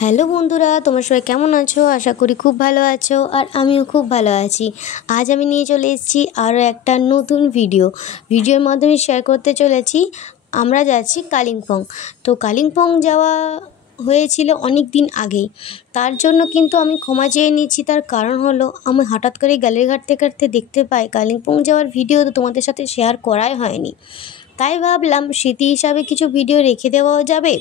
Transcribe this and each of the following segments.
Hello বন্ধুরা, তোমরা সবাই কেমন আছো? আশা করি খুব ভালো আছো আর আমিও খুব ভালো আছি। আজ আমি নিয়ে চলে এসেছি আরও একটা নতুন ভিডিওর মাধ্যমে শেয়ার করতে চলেছি। আমরা যাচ্ছি কালিম্পং। তো কালিম্পং যাওয়া হয়েছিল অনেক দিন আগেই, তার জন্য কিন্তু আমি ক্ষমা চেয়ে নিচ্ছি। তার কারণ হলো আমি হঠাৎ করে গ্যালারি ঘাঁটতে ঘাঁটতে দেখতে পাই কালিম্পং যাওয়ার ভিডিও তো তোমাদের সাথে শেয়ার করাই হয়নি। তাই ভাবলাম স্মৃতি হিসাবে কিছু ভিডিও রেখে দেওয়াও যাবে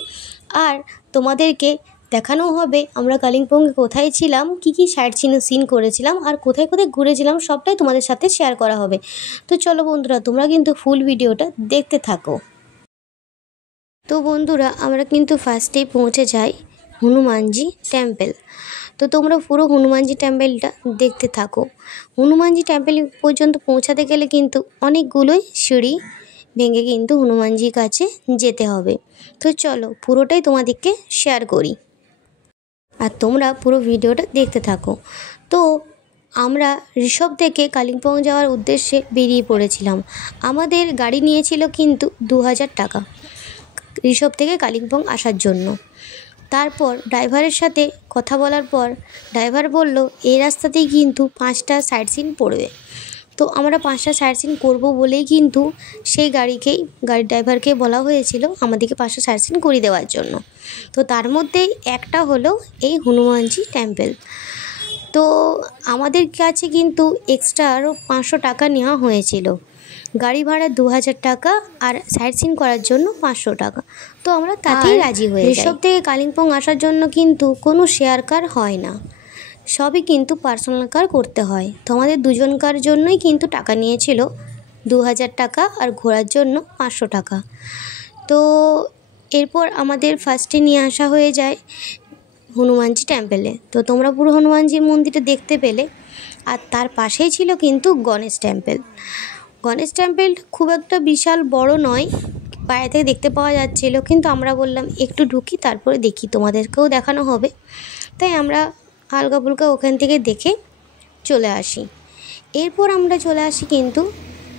আর তোমাদেরকে দেখানো হবে আমরা কালিম্পংয়ে কোথায় ছিলাম, কী সাইট সিন করেছিলাম আর কোথায় কোথায় ঘুরেছিলাম, সবটাই তোমাদের সাথে শেয়ার করা হবে। তো চলো বন্ধুরা, তোমরা কিন্তু ফুল ভিডিওটা দেখতে থাকো। তো বন্ধুরা, আমরা কিন্তু ফার্স্টেই পৌঁছে যাই হনুমানজি টেম্পল। তো তোমরা পুরো হনুমানজি টেম্পলটা দেখতে থাকো। হনুমানজি টেম্পল পর্যন্ত পৌঁছাতে গেলে কিন্তু অনেকগুলোই সিঁড়ি ভেঙে কিন্তু হনুমানজির কাছে যেতে হবে। তো চলো পুরোটাই তোমাদেরকে শেয়ার করি আর তোমরা পুরো ভিডিওটা দেখতে থাকো। তো আমরা ঋষভ থেকে কালিম্পং যাওয়ার উদ্দেশ্যে বেরিয়ে পড়েছিলাম। আমাদের গাড়ি নিয়েছিল কিন্তু 2000 টাকা ঋষভ থেকে কালিম্পং আসার জন্য। তারপর ড্রাইভারের সাথে কথা বলার পর ড্রাইভার বলল এই রাস্তাতেই কিন্তু 5টা সাইট সিন পড়বে। তো আমরা 5টা সাইট সিন করবো বলেই কিন্তু সেই গাড়ির ড্রাইভারকে বলা হয়েছিল আমাদেরকে 5টা সাইট সিন করে দেওয়ার জন্য। তো তার মধ্যেই একটা হলো এই হনুমানজি টেম্পল। তো আমাদের কাছে কিন্তু এক্সট্রা আরও 500 টাকা নেওয়া হয়েছিল। গাড়ি ভাড়া 2000 টাকা আর সাইট সিন করার জন্য 500 টাকা। তো আমরা তাতেই রাজি হয়ে যাই। ঋষভ থেকে কালিম্পং আসার জন্য কিন্তু কোনো শেয়ার কার হয় না, সবই কিন্তু পার্সোনাল কার করতে হয়। তো আমাদের দুজনকার জন্যই কিন্তু টাকা নিয়েছিল 2000 টাকা আর ঘোরার জন্য 500 টাকা। তো এরপর আমাদের ফার্স্টে নিয়ে আসা হয়ে যায় হনুমানজি টেম্পলে। তো তোমরা পুরো হনুমানজি মন্দিরটা দেখতে পেলে। আর তার পাশেই ছিল কিন্তু গণেশ টেম্পল। গণেশ টেম্পল খুব একটা বিশাল বড় নয়, বাইরে থেকে দেখতে পাওয়া যাচ্ছিল, কিন্তু আমরা বললাম একটু ঢুকি তারপরে দেখি, তোমাদেরকেও দেখানো হবে। তাই আমরা হালকা ফুলকা ওখান থেকে দেখে চলে আসি। এরপর আমরা চলে আসি কিন্তু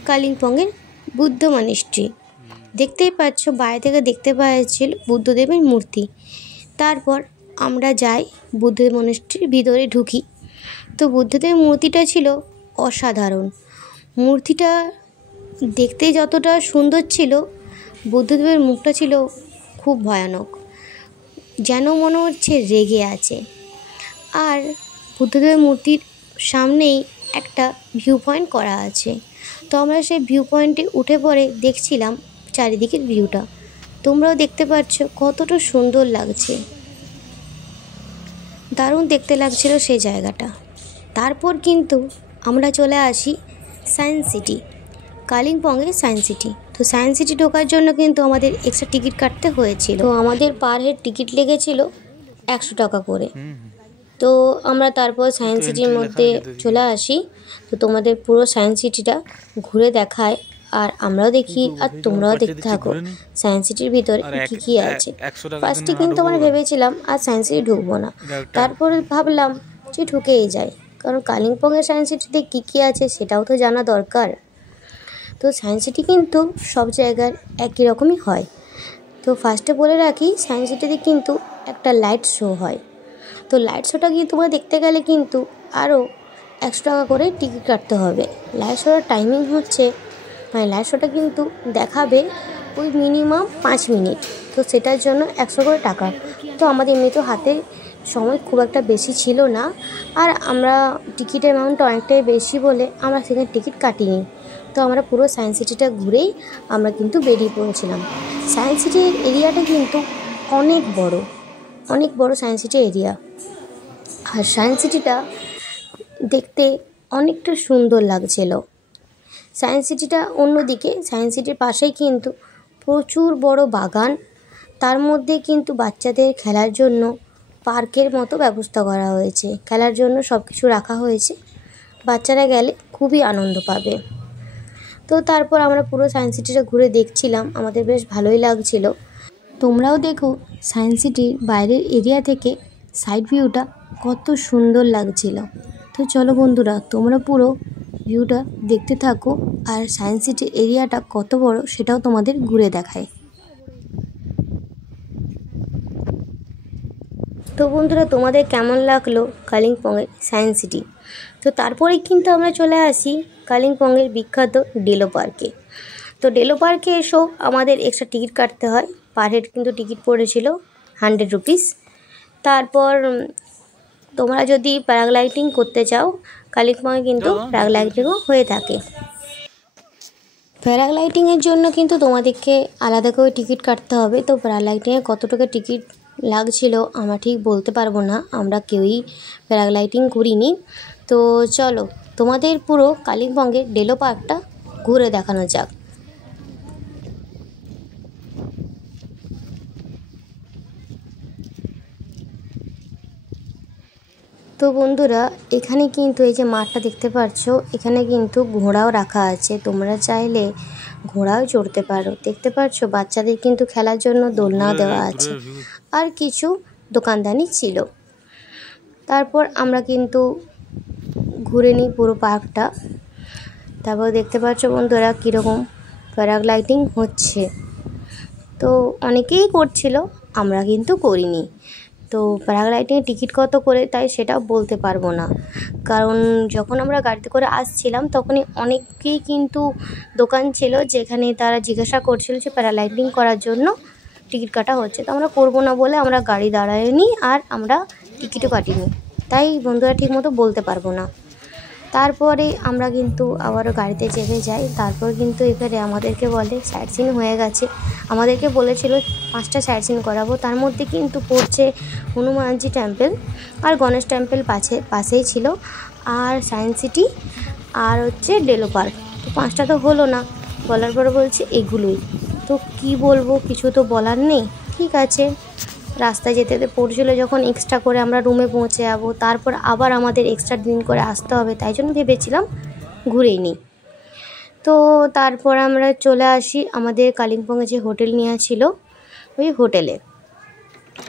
কালিম্পংয়ের বুদ্ধ মনিস্ট্রি। দেখতেই পাচ্ছ বাইরে থেকে দেখতে পাওয়া যাচ্ছিল বুদ্ধদেবের মূর্তি। তারপর আমরা যাই বুদ্ধদেব মনিস্ট্রির ভিতরে ঢুকি। তো বুদ্ধদেবের মূর্তিটা ছিল অসাধারণ। মূর্তিটা দেখতে যতটা সুন্দর ছিল, বুদ্ধদেবের মুখটা ছিল খুব ভয়ানক, যেন মনে হচ্ছে রেগে আছে। আর বুদ্ধদেবের মূর্তির সামনেই একটা ভিউ পয়েন্ট করা আছে। তো আমরা সেই ভিউ পয়েন্টে উঠে পড়ে দেখছিলাম চারিদিকের ভিউটা। তোমরাও দেখতে পাচ্ছ কতটা সুন্দর লাগছে, দারুণ দেখতে লাগছিল সেই জায়গাটা। তারপর কিন্তু আমরা চলে আসি সায়েন্স সিটি, কালিম্পংয়ের সায়েন্স সিটি। তো সায়েন্স সিটি ঢোকার জন্য কিন্তু আমাদের এক্সট্রা টিকিট কাটতে হয়েছিল। তো আমাদের পার হেড টিকিট লেগেছিল 100 টাকা করে। তো আমরা তারপর সায়েন্স সিটির মধ্যে চলে আসি। তো তোমাদের পুরো সায়েন্স সিটিটা ঘুরে দেখায় আর আমরাও দেখি আর তোমরাও দেখতে থাকো সায়েন্স সিটির ভিতরে কী আছে। ফার্স্টে কিন্তু আমরা ভেবেছিলাম আর সায়েন্স সিটি ঢুকবো না, তারপরে ভাবলাম যে ঢুকেই যাই, কারণ কালিম্পংয়ের সায়েন্স সিটিতে কী আছে সেটাও তো জানা দরকার। তো সায়েন্স সিটি কিন্তু সব জায়গার একই রকমই হয়। তো ফার্স্টে বলে রাখি সায়েন্স সিটিতে কিন্তু একটা লাইট শো হয়। তো লাইট শোটা গিয়ে তোমরা দেখতে গেলে কিন্তু আরও 100 টাকা করে টিকিট কাটতে হবে। লাইট শোটার টাইমিং হচ্ছে, লাইট শোটা কিন্তু দেখাবে ওই মিনিমাম 5 মিনিট। তো সেটার জন্য 100 করে টাকা। তো আমাদের এমনিতে হাতে সময় খুব একটা বেশি ছিল না, আর আমরা টিকিটের অ্যামাউন্টটা অনেকটাই বেশি বলে আমরা সেখানে টিকিট কাটিনি। তো আমরা পুরো সায়েন্স সিটিটা ঘুরেই আমরা কিন্তু বেরিয়ে পড়েছিলাম। সায়েন্স সিটির এরিয়াটা কিন্তু অনেক বড় সায়েন্স সিটি এরিয়া। আর সায়েন্স সিটিটা দেখতে অনেকটা সুন্দর লাগছিল। সায়েন্স সিটিটা অন্যদিকে, সায়েন্স সিটির পাশেই কিন্তু প্রচুর বড় বাগান, তার মধ্যে কিন্তু বাচ্চাদের খেলার জন্য পার্কের মতো ব্যবস্থা করা হয়েছে। খেলার জন্য সব কিছু রাখা হয়েছে, বাচ্চারা গেলে খুবই আনন্দ পাবে। তো তারপর আমরা পুরো সায়েন্স সিটিটা ঘুরে দেখছিলাম, আমাদের বেশ ভালোই লাগছিল। তোমরাও দেখো সায়েন্স সিটির বাইরের এরিয়া থেকে সাইড ভিউটা কত সুন্দর লাগছিল। তো চলো বন্ধুরা, তোমরা পুরো ভিউটা দেখতে থাকো আর সায়েন্স সিটির এরিয়াটা কত বড় সেটাও তোমাদের ঘুরে দেখায়। তো বন্ধুরা, তোমাদের কেমন লাগলো কালিম্পংয়ের সায়েন্স সিটি? তো তারপরে কিন্তু আমরা চলে আসি কালিম্পংয়ের বিখ্যাত ডেলো পার্কে। তো ডেলো পার্কে এসেও আমাদের এক্সট্রা টিকিট কাটতে হয়। পার হেড কিন্তু টিকিট পড়েছিল 100 রুপিস। তারপর তোমরা যদি প্যারাগ্লাইডিং করতে চাও, কালিম্পংয়ে কিন্তু প্যারাগ্লাইডিংও হয়ে থাকে। প্যারাগ্লাইডিংয়ের জন্য কিন্তু তোমাদেরকে আলাদা করে টিকিট কাটতে হবে। তো প্যারাগ্লাইডিংয়ে কত টাকা টিকিট লাগছিল আমরা ঠিক বলতে পারবো না, আমরা কেউই প্যারাগ্লাইডিং করিনি। তো চলো তোমাদের পুরো কালিম্পংয়ের ডেলো পার্কটা ঘুরে দেখানো যাক। তো বন্ধুরা, এখানে কিন্তু এই যে মাঠটা দেখতে পাচ্ছ, এখানে কিন্তু ঘোড়াও রাখা আছে, তোমরা চাইলে ঘোড়াও চড়তে পারো। দেখতে পাচ্ছ বাচ্চাদের কিন্তু খেলার জন্য দোলনাও দেওয়া আছে, আর কিছু দোকানদানি ছিল। তারপর আমরা কিন্তু ঘুরে নিই পুরো পার্কটা। তারপর দেখতে পাচ্ছ বন্ধুরা কীরকম প্যারাগ্লাইডিং হচ্ছে। তো অনেকেই করছিল, আমরা কিন্তু করিনি। তো প্যারাগ্লাইডিংয়ের টিকিট কত করে তাই সেটাও বলতে পারবো না, কারণ যখন আমরা গাড়িতে করে আসছিলাম তখনই অনেকেই কিন্তু দোকান ছিল যেখানে তারা জিজ্ঞাসা করছিল যে প্যারাগ্লাইডিং করার জন্য টিকিট কাটা হচ্ছে। তো আমরা করবো না বলে আমরা গাড়ি দাঁড়াইনি, আর আমরা টিকিটও কাটিনি, তাই বন্ধুরা ঠিক মতো বলতে পারবো না। তারপরে আমরা কিন্তু আবারও গাড়িতে চেপে যাই। তারপর কিন্তু এবারে আমাদেরকে বলে সাইট সিন হয়ে গেছে, আমাদেরকে বলেছিল 5টা সাইট সিন করাবো। তার মধ্যে কিন্তু পড়ছে হনুমানজি টেম্পল আর গণেশ টেম্পল পাশেই ছিল, আর সায়েন্স সিটি, আর হচ্ছে ডেলো পার্ক। তো 5টা তো হলো না, বলার পরে বলছে এগুলোই। তো কি বলবো, কিছু তো বলার নেই। ঠিক আছে, রাস্তায় যেতে যেতে পড়ছিল যখন এক্সট্রা করে আমরা রুমে পৌঁছে যাবো, তারপর আবার আমাদের এক্সট্রা দিন করে আসতে হবে, তাই জন্য ভেবেছিলাম ঘুরেই নিই। তো তারপর আমরা চলে আসি আমাদের কালিম্পংয়ে যে হোটেল নেওয়া ছিল ওই হোটেলে।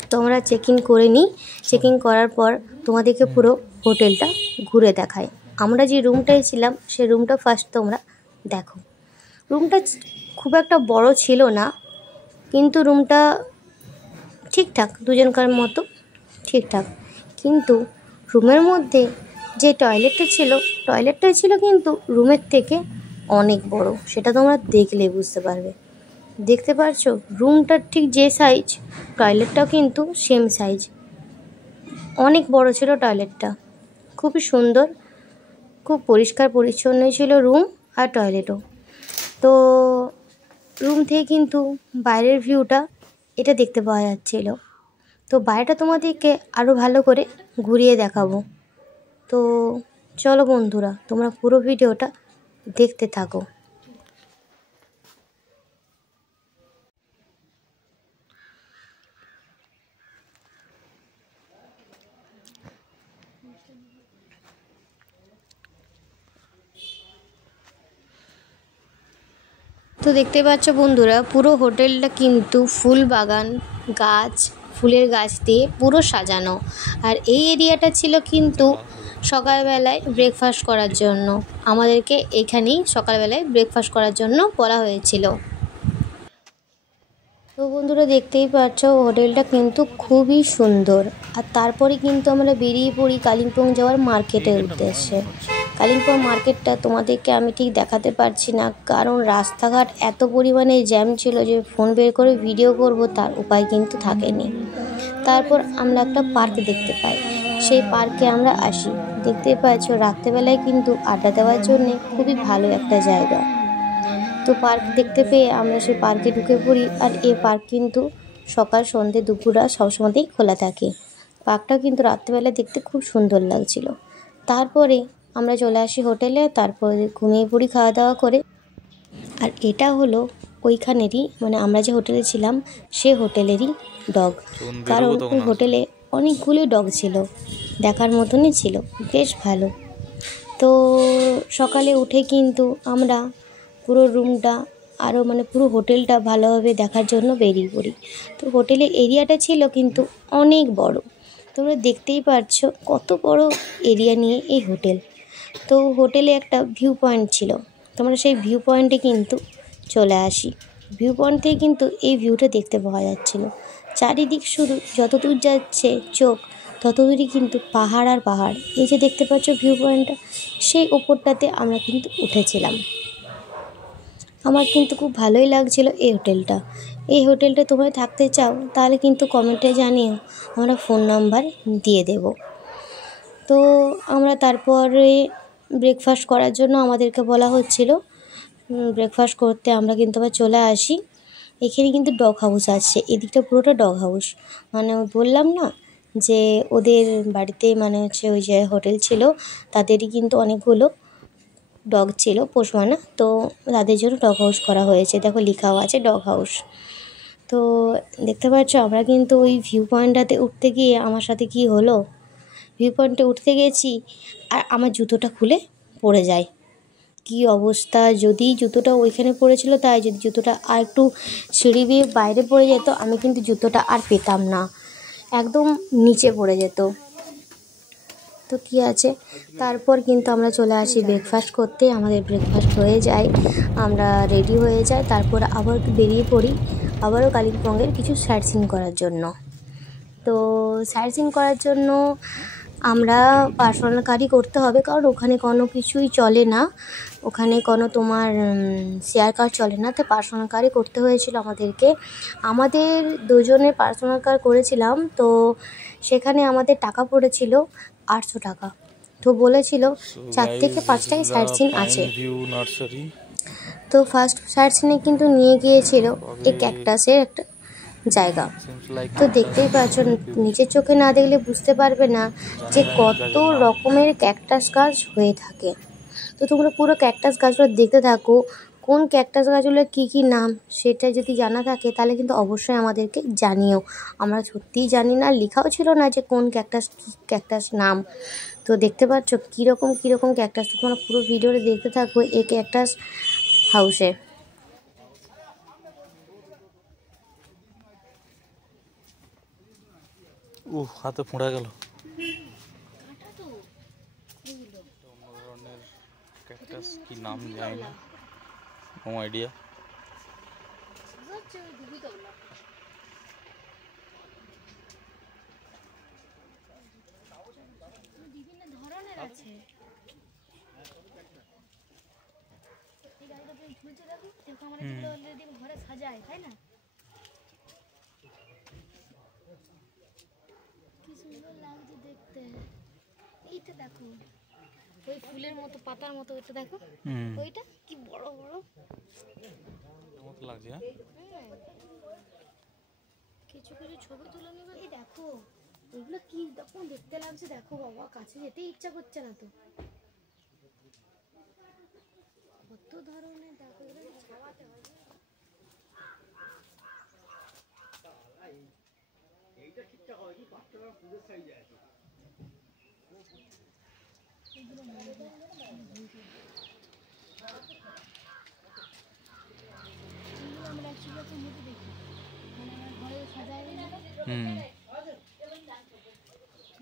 তো আমরা চেক ইন করে নিই। চেক ইন করার পর তোমাদেরকে পুরো হোটেলটা ঘুরে দেখাই। আমরা যে রুমটায় ছিলাম সেই রুমটা ফার্স্ট তোমরা দেখো। রুমটা খুব একটা বড় ছিল না, কিন্তু রুমটা ঠিকঠাক দুজনকার মতো ঠিকঠাক। কিন্তু রুমের মধ্যে যে টয়লেটটা ছিল কিন্তু রুমের থেকে অনেক বড়, সেটা তোমরা দেখলে বুঝতে পারবে। দেখতে পারছো রুমটার ঠিক যে সাইজ, টয়লেটটাও কিন্তু সেম সাইজ। অনেক বড় ছিল টয়লেটটা, খুবই সুন্দর, খুব পরিষ্কার পরিচ্ছন্ন ছিল রুম আর টয়লেটও। তো রুম থেকে কিন্তু বাইরের ভিউটা এটা দেখতে পাওয়া যাচ্ছিল। তো বাইরেটা তোমাদেরকে আরও ভালো করে ঘুরিয়ে দেখাবো। তো চলো বন্ধুরা, তোমরা পুরো ভিডিওটা দেখতে থাকো। তো দেখতে পাচ্ছ বন্ধুরা, পুরো হোটেলটা কিন্তু ফুল বাগান, ফুলের গাছ দিয়ে পুরো সাজানো। আর এই এরিয়াটা ছিল কিন্তু সকালবেলায় ব্রেকফাস্ট করার জন্য, আমাদেরকে এখানেই সকালবেলায় ব্রেকফাস্ট করার জন্য বলা হয়েছিল। তো বন্ধুরা দেখতেই পাচ্ছ হোটেলটা কিন্তু খুবই সুন্দর। আর তারপরে কিন্তু আমরা বেরিয়ে পড়ি কালিম্পং যাওয়ার মার্কেটের উদ্দেশ্যে। কালিম্পং মার্কেটটা তোমাদেরকে আমি ঠিক দেখাতে পারছি না, কারণ রাস্তাঘাট এত পরিমাণে জ্যাম ছিল যে ফোন বের করে ভিডিও করব তার উপায় কিন্তু থাকেনি। তারপর আমরা একটা পার্ক দেখতে পাই, সেই পার্কে আমরা আসি। দেখতেই পাচ্ছ রাত্রেবেলায় কিন্তু আড্ডা দেওয়ার জন্যে খুবই ভালো একটা জায়গা। তো পার্ক দেখতে পেয়ে আমরা সেই পার্কে ঢুকে পড়ি। আর এই পার্ক কিন্তু সকাল সন্ধ্যে দুপুরা সবসময়তেই খোলা থাকে। পার্কটা কিন্তু রাত্রেবেলা দেখতে খুব সুন্দর লাগছিল। তারপরে আমরা চলে আসি হোটেলে, তারপরে ঘুমিয়ে পড়ি খাওয়া দাওয়া করে। আর এটা হলো ওইখানেরই, মানে আমরা যে হোটেলে ছিলাম সে হোটেলেরই ডগ, কারণ ওই হোটেলে অনেকগুলি ডগ ছিল, দেখার মতনই ছিল, বেশ ভালো। তো সকালে উঠে কিন্তু আমরা পুরো রুমটা আরও পুরো হোটেলটা ভালোভাবে দেখার জন্য বেরিয়ে পড়ি। তো হোটেলের এরিয়াটা ছিল কিন্তু অনেক বড়, তোমরা দেখতেই পারছো কত বড় এরিয়া নিয়ে এই হোটেল। তো হোটেলে একটা ভিউ পয়েন্ট ছিল, তোমরা সেই ভিউ পয়েন্টে কিন্তু চলে আসি। ভিউ পয়েন্ট থেকে কিন্তু এই ভিউটা দেখতে পাওয়া যাচ্ছিলো। চারিদিক শুধু যতদূর যাচ্ছে চোখ ততদূরই কিন্তু পাহাড় আর পাহাড়। এই যে দেখতে পাচ্ছ ভিউ পয়েন্টটা, সেই ওপরটাতে আমরা কিন্তু উঠেছিলাম। আমার কিন্তু খুব ভালোই লাগছিল এই হোটেলটা। এই হোটেলটা তোমরা থাকতে চাও তাহলে কিন্তু কমেন্টে জানিও, আমরা ফোন নাম্বার দিয়ে দেব। তো আমরা তারপরে ব্রেকফাস্ট করার জন্য আমাদেরকে বলা হচ্ছিল। ব্রেকফাস্ট করতে আমরা কিন্তু আবার চলে আসি। এখানে কিন্তু ডগ হাউস আছে, এদিকটা পুরোটা ডগ হাউস। মানে ওই বললাম না যে ওদের বাড়িতে মানে হচ্ছে ওই যে হোটেল ছিল, তাদেরই কিন্তু অনেকগুলো ডগ ছিল পোষ মানা, তো তাদের জন্য ডগ হাউস করা হয়েছে। দেখো লেখাও আছে ডগ হাউস। তো দেখতে পাচ্ছ আমরা কিন্তু ওই ভিউ পয়েন্টটাতে উঠতে গিয়ে আমার সাথে কি হলো, ভিউ পয়েন্টে উঠতে গেছি আর আমার জুতোটা খুলে পড়ে যায়। কি অবস্থা, যদি জুতোটা ওইখানে পড়েছিল, তাই যদি জুতোটা আর একটু সিঁড়ি দিয়ে বাইরে পড়ে যেত আমি কিন্তু জুতোটা আর পেতাম না, একদম নিচে পড়ে যেত। তো কী আছে, তারপর কিন্তু আমরা চলে আসি ব্রেকফাস্ট করতে। আমাদের ব্রেকফাস্ট হয়ে যায়, আমরা রেডি হয়ে যাই, তারপর আবার বেরিয়ে পড়ি আবারও কালিম্পংয়ের কিছু সাইট সিইং করার জন্য। তো সাইট সিইং করার জন্য আমরা পার্সোনাল গাড়ি করতে হবে, কারণ ওখানে কোনো কিছুই চলে না, ওখানে কোনো তোমার শেয়ার কার চলে না। তো পার্সোনাল গাড়ি করতে হয়েছিল আমাদেরকে। আমাদের দুজনের পার্সোনাল কার করেছিলাম, তো সেখানে আমাদের টাকা পড়েছিল 800 টাকা। তো বলেছিল 4 থেকে 5টাই সাইট সিইং আছে। তো ফার্স্ট সাইট সিইংয়ে কিন্তু নিয়ে গিয়েছিল এই ক্যাকটাসের একটা জায়গা। তো দেখতেই পাচ্ছ, নিচের চোখে না দেখলে বুঝতে পারবে না যে কত রকমের ক্যাকটাস গাছ হয়ে থাকে। তো তোমরা পুরো ক্যাকটাস গাছগুলো দেখতে থাকো, কোন ক্যাকটাস গাছগুলোর কী কী নাম সেটা যদি জানা থাকে তাহলে কিন্তু অবশ্যই আমাদেরকে জানিও। আমরা সত্যিই জানি না, লেখাও ছিল না যে কোন ক্যাকটাস নাম। তো দেখতে পাচ্ছ কীরকম ক্যাকটাস, তোমরা পুরো ভিডিওটা দেখতে থাকো এই ক্যাকটাস হাউসে। হাতে ফোঁড়া গেল। ক্যাকটাস কি নাম জানি না, নো আইডিয়া। বিভিন্ন ধরনের আছে। এই গাড়িটা তুমি ঝুলছে দেখো, দেখো আমরা কিন্তু অলরেডি ঘরে সাজাই, তাই না? কি সুন্দর লাগছে দেখতে। এইটা দেখো, ওই ফুলের মতো পাতার মতো, ওইটা দেখো, ওইটা কি বড় বড় মতো লাগছে। কিছু ছবি তুলে নেবে। এই দেখো এগুলো কি তখন দেখতে লাগছে, দেখো বাবা, কাছে যেতে ইচ্ছা করছে না। তো কত ধরনের দেখো, এগুলো ছাওয়াতে হয়। এইটা ঠিকঠাক হয় কি, পাঁচটা ফুলের সাইজ আছে। আমরা একসাথে মুভি দেখি, মানে আমার ঘরে সাজাই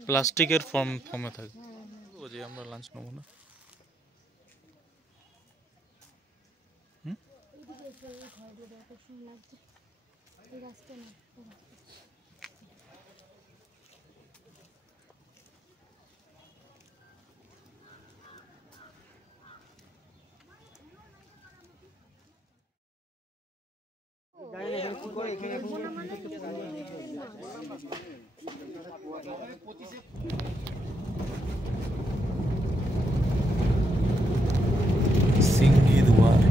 প্লাস্টিকের ফর্মে থাকে। যে আমরা লাঞ্চ নেবো না। সিঙ্গি দুয়ার।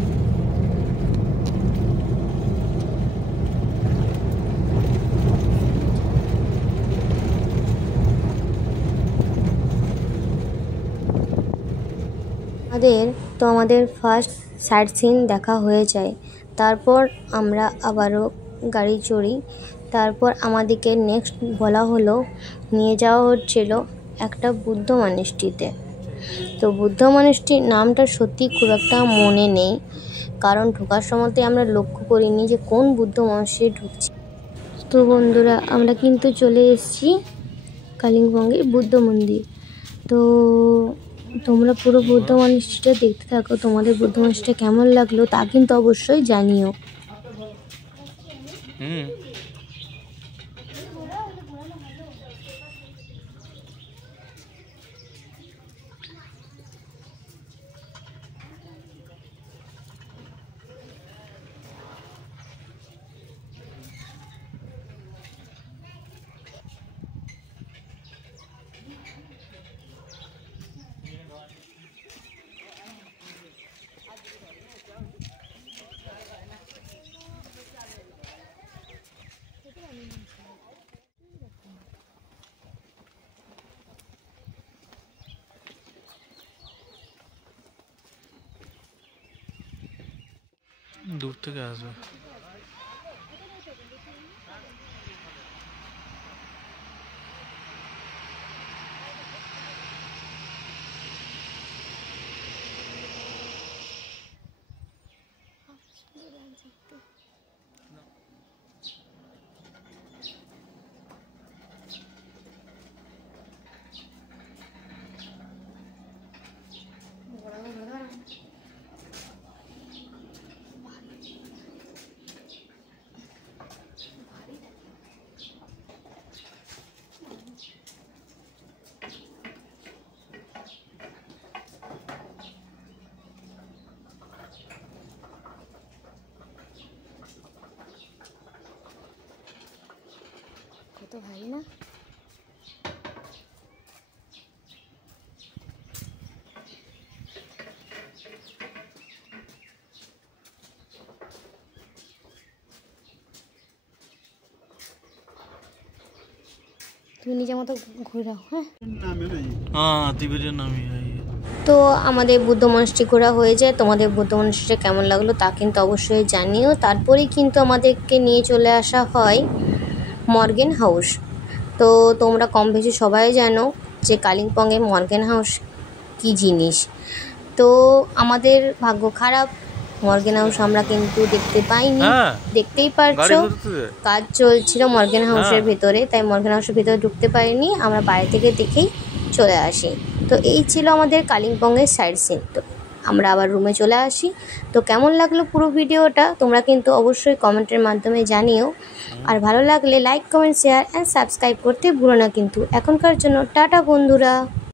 আমাদের ফার্স্ট সাইট সিইং দেখা হয়ে যায়। তারপর আমরা আবারও গাড়ি চড়ি। তারপর আমাদেরকে নেক্সট বলা হলো নিয়ে যাওয়া হচ্ছিল একটা বুদ্ধ মনিস্ট্রিতে। তো বুদ্ধ মনিস্ট্রির নামটা সত্যি খুব একটা মনে নেই, কারণ ঢোকার সময়তে আমরা লক্ষ্য করিনি যে কোন বুদ্ধ মনিস্ট্রি ঢুকছি। তো বন্ধুরা, আমরা কিন্তু চলে এসেছি কালিম্পংয়ের বুদ্ধ মন্দির। তো তোমরা পুরো বুদ্ধ মনিস্ট্রিটা দেখতে থাকো, তোমাদের বুদ্ধ মনিস্ট্রিটা কেমন লাগলো তা কিন্তু অবশ্যই জানিও। দূর থেকে আসবে। কত ভারী না? তুমি নিজের মতো ঘুরাও। হ্যাঁ, हाँ तिब्बत नामी है ये। তো আমাদের বুদ্ধ মনস্ট্রি ঘোরা হয়ে যায়। তোমাদের বুদ্ধ মনস্ট্রিটা কেমন লাগলো তা কিন্তু অবশ্যই জানিও। তারপরেই কিন্তু আমাদেরকে নিয়ে চলে আসা হয় মর্গেন হাউস। তো তোমরা কম বেশি সবাই জানো যে কালিম্পংয়ে মর্গেন হাউস কী জিনিস। তো আমাদের ভাগ্য খারাপ, মর্গেন হাউস আমরা কিন্তু দেখতে পাইনি। হ্যাঁ দেখতেই গাড়ি পারছো ঘুরতে কাজ চলছিল মর্গেন হাউসের হ্যাঁ। ভেতরে, তাই মর্গেন হাউসের ভেতরে ঢুকতে পারিনি, আমরা বাইরে থেকে দেখেই চলে আসি। তো এই ছিল আমাদের কালিম্পংয়ের সাইড সিন। তো আমরা আবার রুমে চলে আসি। তো কেমন লাগলো পুরো ভিডিওটা তোমরা কিন্তু অবশ্যই কমেন্টের মাধ্যমে জানিও। আর ভালো লাগলে like comment share and subscribe করতে ভুলো না কিন্তু। এখনকার জন্য টাটা বন্ধুরা।